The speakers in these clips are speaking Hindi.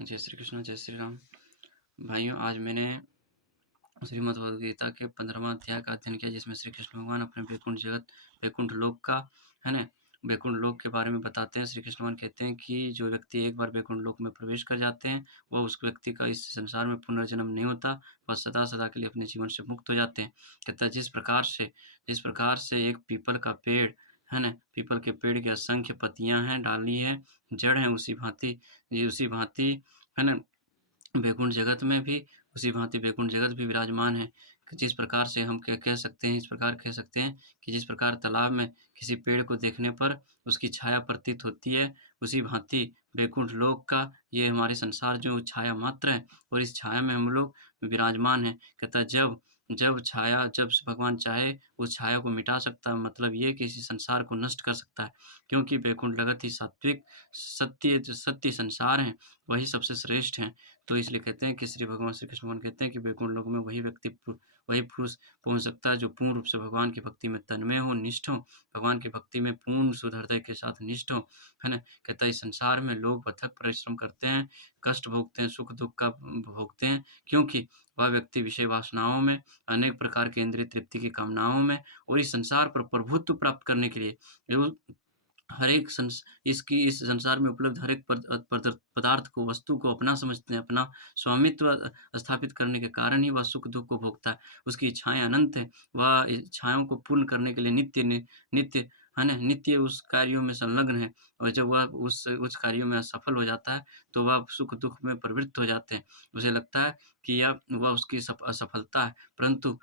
जय श्री कृष्ण, जय श्री राम। भाइयों, आज मैंने श्रीमद् भगवद गीता के 15वां अध्याय का अध्ययन किया, जिसमें श्री कृष्ण भगवान अपने वैकुंठ लोक का, है ना? वैकुंठ लोक के बारे में बताते हैं। श्री कृष्ण भगवान कहते हैं कि जो व्यक्ति एक बार वैकुंठ लोक में प्रवेश कर जाते हैं, वह उस व्यक्ति का इस संसार में पुनर्जन्म नहीं होता, वह सदा-सदा के लिए अपने जीवन से मुक्त हो जाते हैं। कहता है जिस प्रकार से एक पीपल का पेड़, है ना? पीपल के पेड़ की असंख्य पत्तियाँ हैं, डाली हैं, जड़ हैं, उसी भांति, है ना? उसी भांति वैकुंठ जगत भी विराजमान है। कि जिस प्रकार से हम कह सकते हैं, इस प्रकार कह सकते हैं कि जिस प्रकार तालाब में किसी पेड़ को देखने पर उसकी छाया प्रतीत होती है, उसी भांति वैकुंठ लोक का ये हमारे संसार जो छाया मात्र है और इस छाया में हम लोग विराजमान हैं। कहता है जब भगवान चाहे उस छाया को मिटा सकता है, मतलब ये कि इस संसार को नष्ट कर सकता है। क्योंकि वैकुंठ जगत ही सात्विक सत्य संसार है, वही सबसे श्रेष्ठ हैं। तो इसलिए कहते हैं कि श्री कृष्ण भगवान कहते हैं कि वैकुंठ लोक में वही पुरुष पहुँच सकता है जो पूर्ण रूप से भगवान की भक्ति में तन्मय हो, निष्ठ हो, भगवान की भक्ति में पूर्ण शुद्ध हृदय के साथ निष्ठ हो, है ना? कहता है इस संसार में लोग अथक परिश्रम करते हैं, कष्ट भोगते हैं, सुख-दुःख का भोगते हैं, क्योंकि वह व्यक्ति विषय वासनाओं में, अनेक प्रकार के इंद्रिय तृप्ति की कामनाओं में और इस संसार पर प्रभुत्व प्राप्त करने के लिए एवं हर एक इस संसार में उपलब्ध हर एक पदार्थ को, वस्तु को अपना समझते हैं, अपना स्वामित्व स्थापित करने के कारण ही वह सुख-दुःख को भोगता है। उसकी इच्छाएँ अनंत हैं, वह इच्छाओं को पूर्ण करने के लिए नित्य, है ना? नित्य उस कार्यों में संलग्न है और जब वह उस कार्यों में असफल हो जाता है, तो वह सुख-दुःख में प्रवृत्त हो जाते हैं। उसे लगता है कि यह वह उसकी असफलता है, परंतु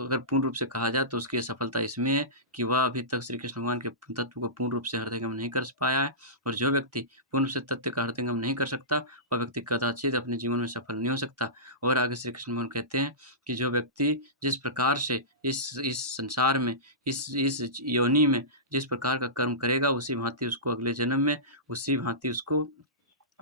अगर पूर्ण रूप से कहा जाए तो उसकी असफलता इसमें है कि वह अभी तक श्री कृष्ण भगवान के तत्व को पूर्ण रूप से हृदयंगम नहीं कर पाया है और जो व्यक्ति पूर्ण रूप से तत्व का हृदयंगम नहीं कर सकता, वह व्यक्ति कदाचित अपने जीवन में सफल नहीं हो सकता। और आगे श्री कृष्ण भगवान कहते हैं कि जो व्यक्ति जिस प्रकार से इस संसार में, इस योनि में जिस प्रकार का कर्म करेगा, उसी भांति उसको अगले जन्म में, उसी भांति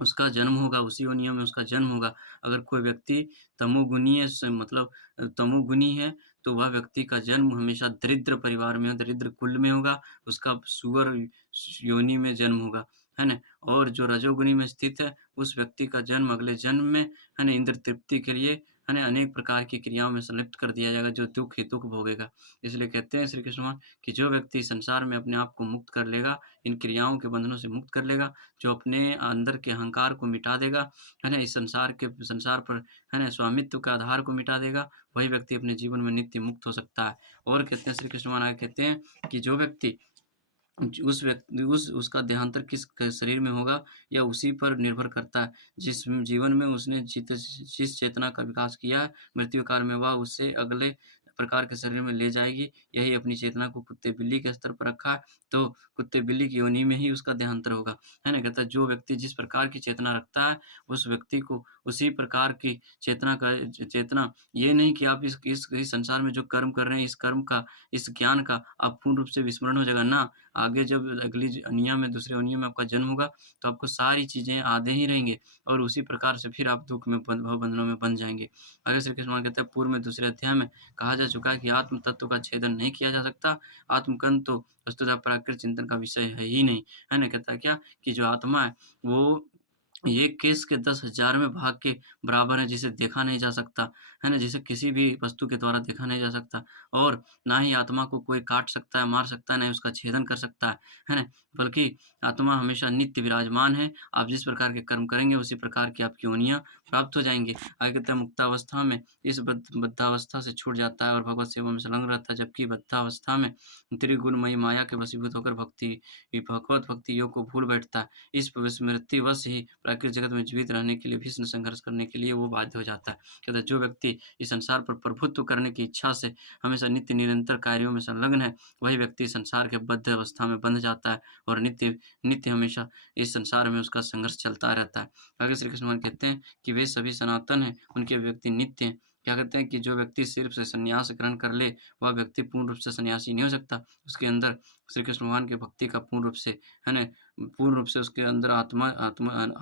उसका जन्म होगा, उसी योनियों में उसका जन्म होगा। अगर कोई व्यक्ति तमोगुणीय स मतलब तमोगुणी है, तो वह व्यक्ति का जन्म हमेशा दरिद्र परिवार में, दरिद्र कुल में होगा, उसका सूअर योनि में जन्म होगा, है ना? और जो रजोगुणी में स्थित है, उस व्यक्ति का जन्म अगले जन्म में, है ना, इंद्र तृप्ति के लिए, है ना, अनेक प्रकार की क्रियाओं में संलिप्त कर दिया जाएगा, जो दुःख ही दुःख भोगेगा। इसलिए कहते हैं श्री कृष्ण भगवान कि जो व्यक्ति संसार में अपने आप को मुक्त कर लेगा, इन क्रियाओं के बंधनों से मुक्त कर लेगा, जो अपने अंदर के अहंकार को मिटा देगा, है ना? इस संसार पर, है ना, स्वामित्व के आधार को मिटा देगा, वही व्यक्ति अपने जीवन में नित्य मुक्त हो सकता है। और कहते हैं श्री कृष्ण भगवान आगे कहते हैं कि जो व्यक्ति उस व्यक्ति उस उसका देहांतर किस शरीर में होगा, यह उसी पर निर्भर करता है। जिस जीवन में उसने जिस चेतना का विकास किया है, मृत्यु काल में वह उसे अगले प्रकार के शरीर में ले जाएगी। यही अपनी चेतना को कुत्ते-बिल्ली के स्तर पर रखा है, तो कुत्ते-बिल्ली की योनि में ही उसका देहांतर होगा। है ना? कहता है जो व्यक्ति जिस प्रकार की चेतना रखता है, उस व्यक्ति को उसी प्रकार की चेतना, ये नहीं कि आप इस संसार में जो कर्म कर रहे हैं, इस कर्म का, इस ज्ञान का आप पूर्ण रूप से विस्मरण हो जाएगा, ना। आगे जब अगली दुनिया में, दूसरी दुनिया में आपका जन्म होगा, तो आपको सारी चीज़ें आधे ही रहेंगे और उसी प्रकार से फिर आप दुःख में भवबंधनों में बंध जाएँगे। आगे श्री कृष्ण भगवान कहते हैं पूर्व में दूसरे अध्याय में कहा जा चुका है कि आत्म तत्व का छेदन नहीं किया जा सकता। आत्मकंत तो वस्तुतः प्राकृत चिंतन का विषय है ही नहीं। है ना? कहता है क्या कि जो आत्मा है, वो ये केस के 10,000वें भाग के बराबर है, जिसे देखा नहीं जा सकता, है ना? जिसे किसी भी वस्तु के द्वारा देखा नहीं जा सकता और ना ही आत्मा को कोई काट सकता है, मार सकता है, ना ही उसका छेदन कर सकता है ना? बल्कि आत्मा हमेशा नित्य विराजमान है। आप जिस प्रकार के कर्म करेंगे, उसी प्रकार की आपकी योनियाँ प्राप्त हो जाएँगी। आगे कहते हैं मुक्तावस्था में इस बद्धावस्था से छूट जाता है और भगवत सेवा में संलग्न रहता है, जबकि बद्धावस्था में त्रिगुणमयी माया के वशीभूत होकर भगवत भक्ति योग को भूल बैठता है। इस स्मृतिवश ही प्राकृतिक जगत में जीवित रहने के लिए, भीषण संघर्ष करने के लिए वो बाध्य हो जाता है। कहता है जो व्यक्ति इस संसार पर प्रभुत्व करने की इच्छा से हमेशा नित्य निरंतर कार्यों में संलग्न है, वही व्यक्ति संसार के बद्ध अवस्था में बंध जाता है और नित्य नित्य हमेशा इस संसार में उसका संघर्ष चलता रहता है। आगे श्री कृष्ण भगवान कहते हैं कि वे सभी सनातन हैं, उनके व्यक्ति नित्य हैं। क्या कहते हैं कि जो व्यक्ति सिर्फ से संन्यास ग्रहण कर ले, वह व्यक्ति पूर्ण रूप से सन्यासी नहीं हो सकता। उसके अंदर श्री कृष्ण भगवान की भक्ति का पूर्ण रूप से, है ना, पूर्ण रूप से उसके अंदर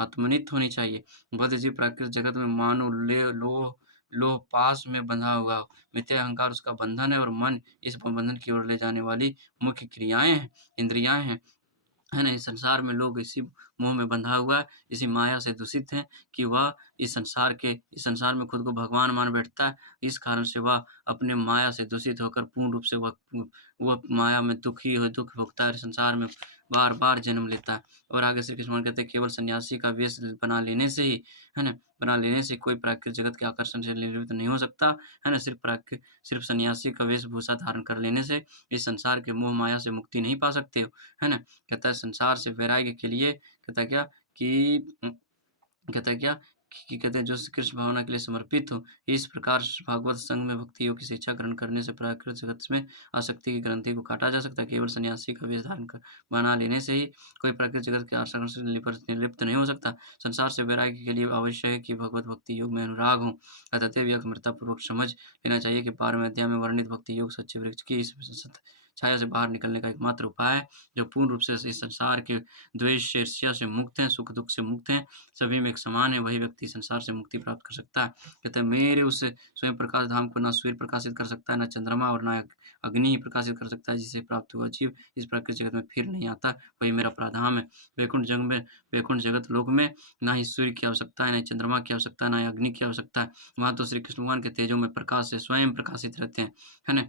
आत्मनित होनी चाहिए। बुद्ध जी प्राकृतिक जगत में मानो लोह पाश में बंधा हुआ हो। मिथ्या अहंकार उसका बंधन है और मन इस बंधन की ओर ले जाने वाली मुख्य क्रियाएँ हैं, इंद्रियाँ हैं। है ना? इस संसार में लोग इसी मोह में बंधा हुआ है, इसी माया से दूषित है कि वह इस संसार में खुद को भगवान मान बैठता है। इस कारण से वह अपने माया से दूषित होकर पूर्ण रूप से वह माया में दुःख भोगता है, संसार में बार-बार जन्म लेता है। और आगे श्री कृष्ण भगवान कहते हैं केवल सन्यासी का वेश बना लेने से ही, है ना? बना लेने से कोई प्राकृतिक जगत के आकर्षण से निर्वृत्त नहीं हो सकता, है ना? सिर्फ़ सन्यासी का वेशभूषा धारण कर लेने से इस संसार के मोह माया से मुक्ति नहीं पा सकते हो, है ना? कहता है संसार से वैराग्य के लिए कहता है क्या कि कहता है क्या कि कहते हैं जो श्री कृष्ण भावना के लिए समर्पित हो, इस प्रकार भागवत संघ में भक्ति योग की शिक्षा ग्रहण करने से प्राकृत जगत में आसक्ति की ग्रंथि को काटा जा सकता है। केवल सन्यासी का वेश धारण कर बना लेने से ही कोई प्राकृतिक जगत के आकर्षण से निर्लिप्त नहीं हो सकता। संसार से वैराग्य के लिए आवश्यक है कि भगवत भक्ति योग में अनुराग हो। अतएव यह गंभीरतापूर्वक समझ लेना चाहिए कि 12वें अध्याय में वर्णित भक्ति योग सच्चे वृक्ष की इस सत छाया से बाहर निकलने का एकमात्र उपाय है, जो पूर्ण रूप से इस संसार के द्वेष, ईर्ष्या से मुक्त हैं, सुख-दुःख से मुक्त हैं, सभी में एक समान है, वही व्यक्ति संसार से मुक्ति प्राप्त कर सकता है। कहते हैं मेरे उस स्वयं प्रकाश धाम को ना सूर्य प्रकाशित कर सकता है, ना चंद्रमा और ना अग्नि ही प्रकाशित कर सकता है, जिसे प्राप्त हुआ जीव इस प्राकृतिक जगत में फिर नहीं आता, वही मेरा प्राधाम है। वैकुंठ जगत लोक में ना ही सूर्य की आवश्यकता है, ना ही चंद्रमा की आवश्यकता है, ना ही अग्नि की आवश्यकता है। वहाँ तो श्री कृष्ण भगवान के तेजों में प्रकाश से स्वयं प्रकाशित रहते हैं, है ना?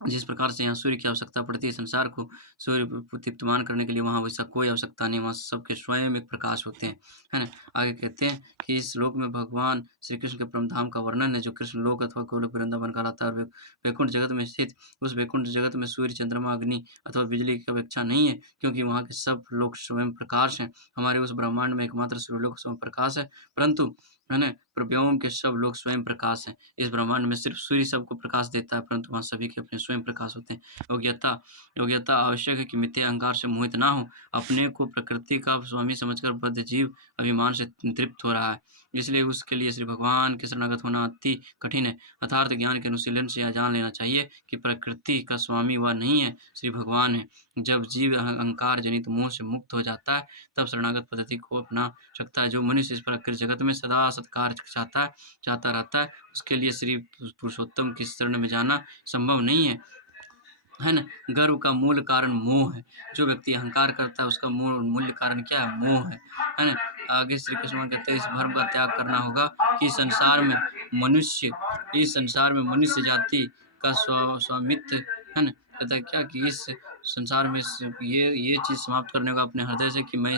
जिस प्रकार से यहाँ सूर्य की आवश्यकता पड़ती है संसार को सूर्य दीप्तमान करने के लिए, वहाँ वैसा कोई आवश्यकता नहीं, वहाँ सबके स्वयं एक प्रकाश होते हैं, है ना? आगे कहते हैं कि इस श्लोक में भगवान श्री कृष्ण के परम धाम का वर्णन है, जो कृष्ण लोक अथवा गोलोक वृंदावन कहलाता है और वैकुंठ जगत में स्थित उस वैकुंठ जगत में सूर्य, चंद्रमा, अग्नि अथवा बिजली की अपेक्षा नहीं है, क्योंकि वहाँ के सब लोग स्वयं प्रकाश हैं। हमारे उस ब्रह्मांड में एकमात्र सूर्यलोक स्वयं प्रकाश है, परंतु है ना? व्योम के सब लोग स्वयं प्रकाश हैं। इस ब्रह्मांड में सिर्फ़ सूर्य सबको प्रकाश देता है, परंतु वहाँ सभी के अपने स्वयं प्रकाश होते हैं। योग्यता योग्यता आवश्यक है कि मिथ्या अहंकार से मोहित ना हो। अपने को प्रकृति का स्वामी समझकर बद्ध जीव अभिमान से तृप्त हो रहा है। इसलिए उसके लिए श्री भगवान के शरणागत होना अति कठिन है। अर्थात ज्ञान के अनुशीलन से यह जान लेना चाहिए कि प्रकृति का स्वामी वह नहीं है, श्री भगवान है। जब जीव अहंकार जनित मोह से मुक्त हो जाता है, तब शरणागत पद्धति को अपना सकता है। जो मनुष्य इस प्रकृति जगत में सदा सत्कार चाहता रहता है, उसके लिए श्री पुरुषोत्तम की शरण में जाना संभव नहीं है ना? गर्व का मूल कारण मोह है। जो व्यक्ति अहंकार करता है उसका मूल्य कारण क्या है? मोह है ना? आगे श्री कृष्ण भगवान कहते हैं इस भ्रम का त्याग करना होगा कि मनुष्य इस संसार में मनुष्य जाति का स्वामित्व, है ना? कहता है क्या कि इस संसार में ये चीज़ समाप्त करने होगा अपने हृदय से कि मैं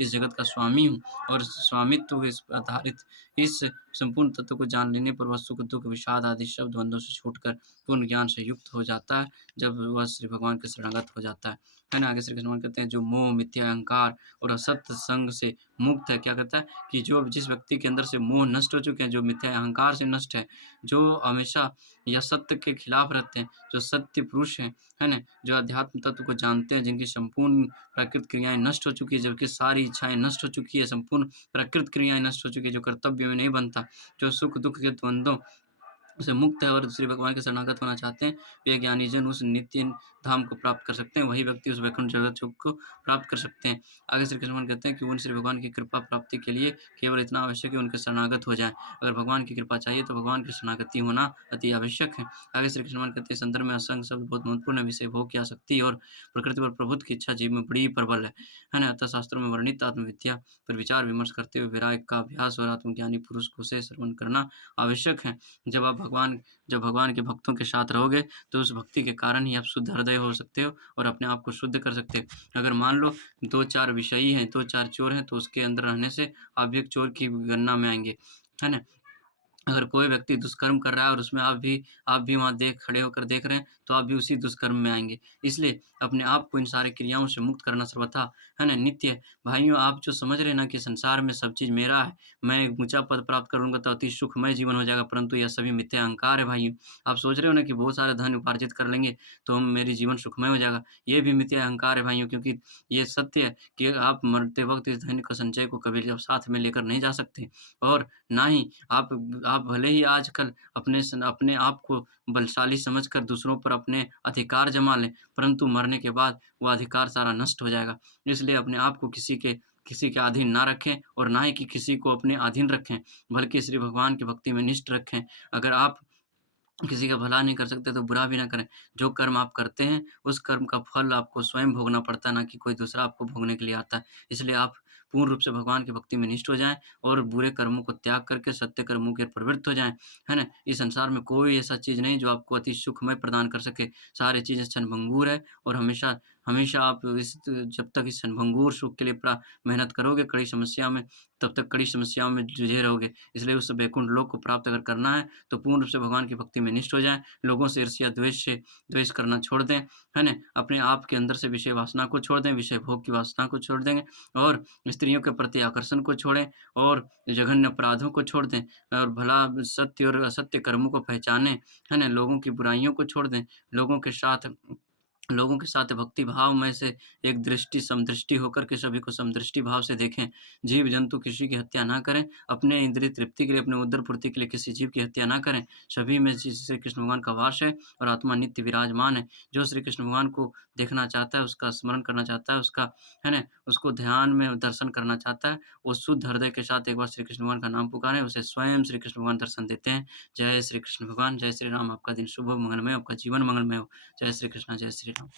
इस जगत का स्वामी हूँ और स्वामित्व इस पर आधारित इस संपूर्ण तत्व को जान लेने पर वह सुख, दुःख, विषाद आदि सब द्वंद्वों से छूटकर पूर्ण ज्ञान से युक्त हो जाता है, जब वह श्री भगवान के शरणागत हो जाता है ना? आगे श्री कृष्ण भगवान कहते हैं जो मोह, मिथ्या अहंकार और असत्य संग से मुक्त है, क्या कहता है कि जो जिस व्यक्ति के अंदर से मोह नष्ट हो चुके हैं, जो मिथ्या अहंकार से नष्ट है, जो हमेशा या सत्य के खिलाफ रहते हैं, जो सत्य पुरुष हैं, है ना? जो अध्यात्म तत्व को जानते हैं, जिनकी संपूर्ण प्राकृत क्रियाएँ नष्ट हो चुकी है, जबकि सारी इच्छाएँ नष्ट हो चुकी है, संपूर्ण प्राकृत क्रियाएँ नष्ट हो चुकी है, जो कर्तव्य में नहीं बनता, जो सुख-दुःख के द्वंद्वों से मुक्त है और श्री भगवान के शरणागत होना चाहते हैं, वे ज्ञानी जन उस नित्य धाम को प्राप्त कर सकते हैं, वही व्यक्ति उस वैकुंठ जगत सुख को प्राप्त कर सकते हैं। आगे श्री कृष्ण भगवान कहते हैं कि उन श्री भगवान की कृपा प्राप्ति के लिए केवल इतना आवश्यक है उनके शरणागत हो जाएँ। अगर भगवान की कृपा चाहिए तो भगवान की शरणागति होना अति आवश्यक है। आगे श्री कृष्ण भगवान कहते हैं संदर्भ में असंग शब्द बहुत महत्वपूर्ण विषय भोग की आसक्ति और प्रकृति पर प्रभुत्व की इच्छा जीव में बड़ी प्रबल है ना? अतः शास्त्रों में वर्णित आत्मविद्या पर विचार विमर्श करते हुए वैराग्य का अभ्यास और आत्मज्ञानी पुरुष को से श्रवण करना आवश्यक है। जब आप भगवान के भक्तों के साथ रहोगे, तो उस भक्ति के कारण ही आप शुद्ध हृदय हो सकते हो और अपने आप को शुद्ध कर सकते हो। अगर मान लो 2-4 विषयी हैं, 2-4 चोर हैं, तो उसके अंदर रहने से आप भी एक चोर की गणना में आएँगे, है ना? अगर कोई व्यक्ति दुष्कर्म कर रहा है और उसमें आप भी वहाँ खड़े होकर देख रहे हैं, तो आप भी उसी दुष्कर्म में आएँगे। इसलिए अपने आप को इन सारी क्रियाओं से मुक्त करना सर्वथा, है ना, नित्य है। भाइयों, आप जो समझ रहे हैं ना कि संसार में सब चीज़ मेरा है, मैं एक ऊँचा पद प्राप्त करूँगा तो अति सुखमय जीवन हो जाएगा, परंतु यह सभी मिथ्या अहंकार है भाइयों। आप सोच रहे हो ना कि बहुत सारा धन उपार्जित कर लेंगे, तो मेरी जीवन सुखमय हो जाएगा। ये भी मिथ्या अहंकार है भाइयों, क्योंकि ये सत्य है कि आप मरते वक़्त इस धन का संचय को कभी आप साथ में लेकर नहीं जा सकते और ना ही आप भले ही आजकल अपने आप को बलशाली समझकर दूसरों पर अपने अधिकार जमा लें, परंतु मरने के बाद वो अधिकार सारा नष्ट हो जाएगा। इसलिए अपने आप को किसी के अधीन ना रखें और ना ही कि किसी को अपने अधीन रखें, बल्कि श्री भगवान की भक्ति में निष्ठ रखें। अगर आप किसी का भला नहीं कर सकते तो बुरा भी ना करें। जो कर्म आप करते हैं, उस कर्म का फल आपको स्वयं भोगना पड़ता है, ना कि कोई दूसरा आपको भोगने के लिए आता है। इसलिए आप पूर्ण रूप से भगवान की भक्ति में निष्ठ हो जाएँ और बुरे कर्मों को त्याग करके सत्य कर्मों की ओर प्रवृत्त हो जाएँ, है ना? इस संसार में कोई ऐसा चीज़ नहीं जो आपको अति सुखमय प्रदान कर सके। सारी चीज़ें क्षणभंगुर है और हमेशा हमेशा आप जब तक इस क्षणभंगुर सुख के लिए मेहनत करोगे कड़ी समस्या में, तब तक कड़ी समस्याओं में जूझे रहोगे। इसलिए उस वैकुंठ लोक को प्राप्त अगर करना है, तो पूर्ण रूप से भगवान की भक्ति में निष्ठ हो जाएँ, लोगों से ईर्ष्या द्वेष करना छोड़ दें, है ना? अपने आप के अंदर से विषय वासना को छोड़ दें, विषय भोग की वासना को छोड़ देंगे और स्त्रियों के प्रति आकर्षण को छोड़ें और जघन्य अपराधों को छोड़ दें और भला सत्य और असत्य कर्मों को पहचानें, है ना? लोगों की बुराइयों को छोड़ दें, लोगों के साथ भक्ति भाव में से एक समदृष्टि होकर के सभी को समदृष्टि भाव से देखें। जीव-जंतु किसी की हत्या ना करें, अपने इंद्रिय तृप्ति के लिए, अपने उदर पूर्ति के लिए किसी जीव की हत्या ना करें। सभी में श्री कृष्ण भगवान का वास है और आत्मा नित्य विराजमान है। जो श्री कृष्ण भगवान को देखना चाहता है, उसका स्मरण करना चाहता है, है ना? उसको ध्यान में दर्शन करना चाहता है, वो शुद्ध हृदय के साथ एक बार श्री कृष्ण भगवान का नाम पुकारें, उसे स्वयं श्री कृष्ण भगवान दर्शन देते हैं। जय श्री कृष्ण भगवान, जय श्री राम। आपका दिन शुभ हो, मंगलमय हो, आपका जीवन मंगलमय हो। जय श्री कृष्ण, जय श्री राम।